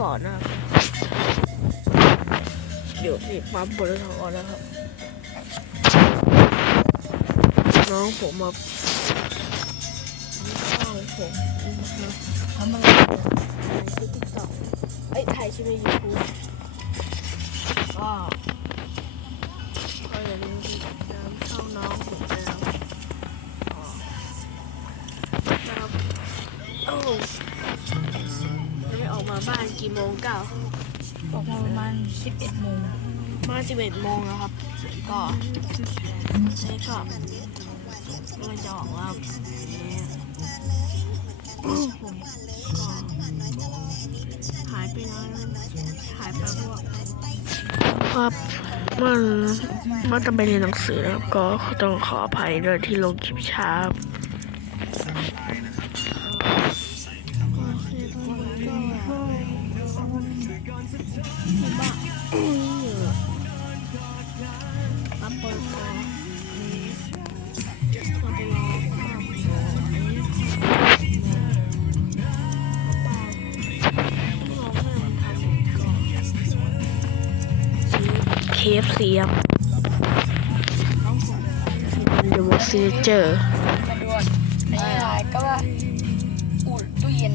สอนนะครับ เดี๋ยวนี่ปั๊มปตทนะครับ น้องผมมาน้องผมนะครับทำอะไรถ่ายชื่อติ๊กต็อกเอ้ยถ่ายชื่อในยูทูบ ม่ออกมาบ้านกี่โมงเก้าออกมาประมาณ11โมงมาสิบเอ็ดโมงนะครับ ก็ใช่ก็ก็จะออกว่าผมก็หายไปนานหายไปพวกครับมันมันจะไปเรียนหนังสือนะครับก็ต้องขออภัยด้วยที่ลงคลิปช้า ครับปั๊มปตทเราไปรอข้าม KFC ครับดอะซีเจอร์มาด่วนไอ้หายก็ว่าอุ่นตู้เย็น